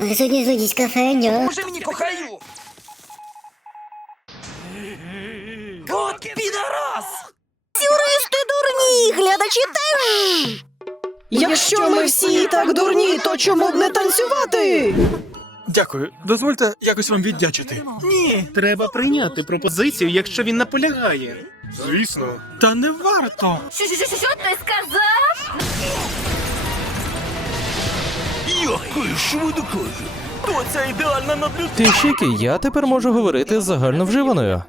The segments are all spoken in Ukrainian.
Присутні злодійська кафе, Може мені кохаю! От підарас! Юристи дурні, глядачі теж. Якщо ми всі так дурні, то чому б не танцювати? Дякую. Дозвольте якось вам віддячити. Ні, треба прийняти пропозицію, якщо він наполягає. Звісно. Та не варто. Що, що, що, що ти сказав? Якою швидкою! То ця ідеальна надлюдина! Ти Шікі, я тепер можу говорити загально вживаною.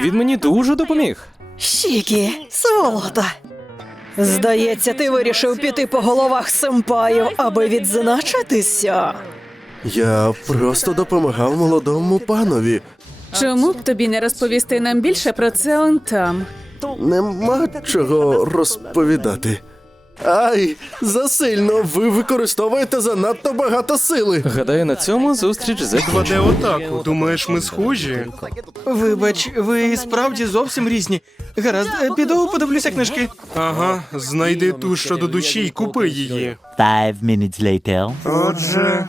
Він мені дуже допоміг. Шікі, сволота. Здається, ти вирішив піти по головах семпаїв, аби відзначитися. Я просто допомагав молодому панові. Чому б тобі не розповісти нам більше про це он там? Нема чого розповідати. Ай, засильно ви використовуєте занадто багато сили. Гадаю, на цьому зустріч закінчена. 2D отаку. Думаєш, ми схожі? Вибач, ви справді зовсім різні. Гаразд, е, піду подивлюся книжки. Ага, знайди ту, що до душі, і купи її. Five minutes later. Отже,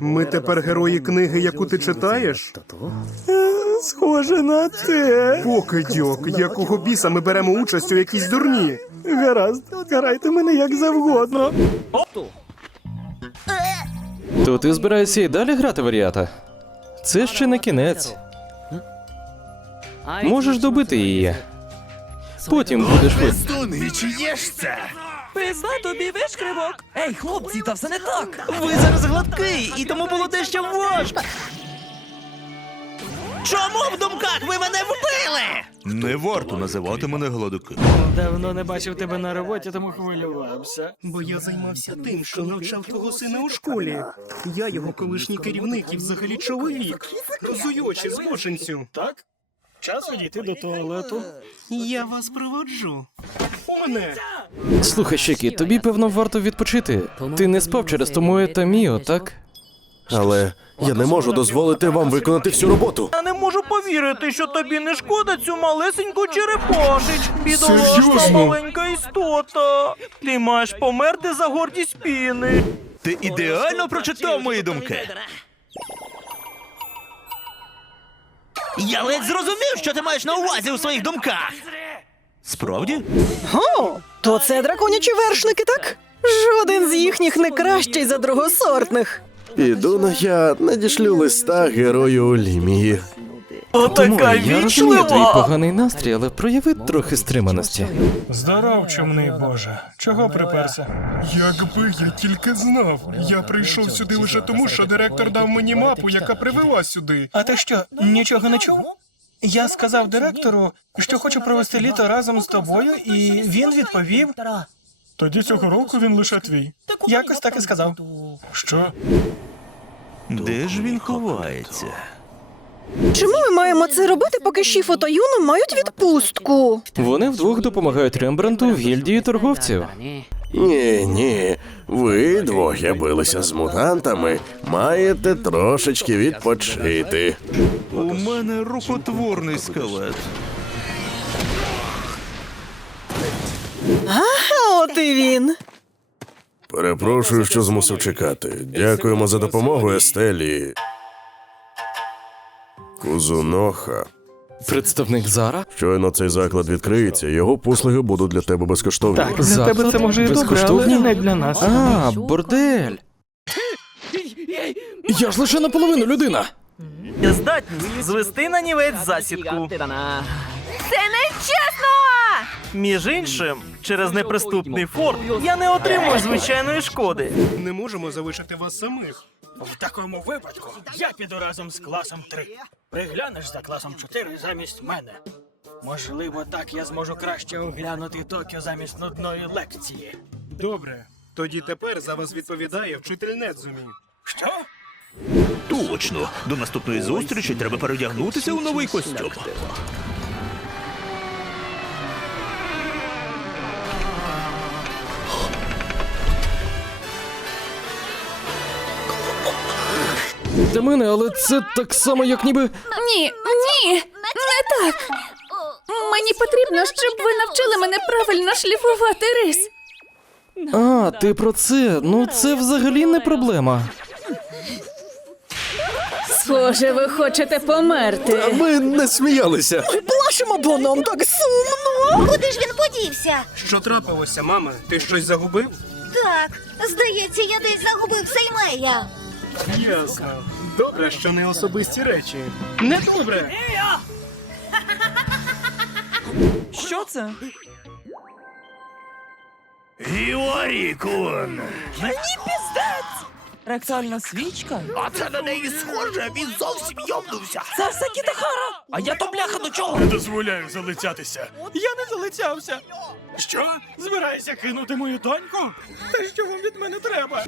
ми тепер герої книги, яку ти читаєш? Схоже на те. Покидьок, якого біса ми беремо участь у якійсь дурні. Гаразд, карайте мене як завгодно. То ти збираєшся і далі грати варіата? Це ще не кінець. Можеш добити її. Потім будеш ви. Чи це? Пизда тобі вишкривок! Ей, хлопці, та все не так! Ви зараз гладкий, і тому було дещо важко. Чому в думках ви мене вбили? Не варто називати мене гладуком. Давно не бачив тебе на роботі, тому хвилювався. Бо я займався тим, що навчав твого сина у школі. Я його колишній керівник і взагалі чоловік. Розуй очі злочинцю. Так? Час відійти до туалету. Я вас проводжу. У мене. Слухай, Шікі, тобі певно варто відпочити. Ти не спав через Томою та Міо, так? Але я не можу дозволити вам виконати всю роботу. Я не можу повірити, що тобі не шкода цю малесеньку черепашечку, Серйозно? бідолашна маленька істота. Ти маєш померти за гордість піни. Ти ідеально прочитав мої думки. Я ледь зрозумів, що ти маєш на увазі у своїх думках. Справді? О, то це драконячі вершники, так? Жоден з їхніх не кращий за другосортних. Піду на я надішлю листа герою Лімії. Тому я розумію твій поганий настрій, але прояви трохи стриманості. Здоров, чумний Боже. Чого приперся? Якби я тільки знав. Я прийшов сюди лише тому, що директор дав мені мапу, яка привела сюди. А ти що, нічого не чув? Я сказав директору, що хочу провести літо разом з тобою, і він відповів. Тоді цього року він лише твій. Якось так і сказав. Що? Де ж він ховається? Чому ми маємо це робити, поки Шіфо та Юно мають відпустку? Вони вдвох допомагають Рембрандту в гільдії торговців. Ні, ні. Ви двоє билися з мутантами. Маєте трошечки відпочити. У мене рукотворний скелет. І він. Перепрошую, що змусив чекати. Дякуємо за допомогу, Естелі. Кузуноха. Представник Зара? Щойно цей заклад відкриється, його послуги будуть для тебе безкоштовні. Для тебе це може і безкоштовні? не для нас. А, бордель. Я ж лише наполовину людина. Здатність звести на нівець засідку. Між іншим, через неприступний форт я не отримую звичайної шкоди. Не можемо залишити вас самих. В такому випадку я піду разом з класом 3. Приглянеш за класом 4 замість мене. Можливо, так я зможу краще оглянути Токіо замість нудної лекції. Добре. Тоді тепер за вас відповідає вчитель Недзумі. Що? Точно. До наступної зустрічі треба переодягнутися у новий костюм. Для мене, але це так само, як ніби. Ні, ні, не так. Мені потрібно, щоб ви навчили мене правильно шліфувати рис. А, ти про це. Ну це взагалі не проблема. Схоже, ви хочете померти. Ми не сміялися. Ми плачемо, бо нам так сумно. Куди ж він подівся? Що трапилося, мама? Ти щось загубив? Так, здається, я десь загубив Сеймея. Ясно. Добре, що не особисті речі. Недобре. Що це? Гіорікун! Мені піздець! Ректальна свічка? А це на неї схоже, він зовсім йомнувся. Це все Кітахара! А я то бляха до чого? Не дозволяю залицятися. Я не залицявся. Що? Збираєшся кинути мою доньку? Та що вам від мене треба?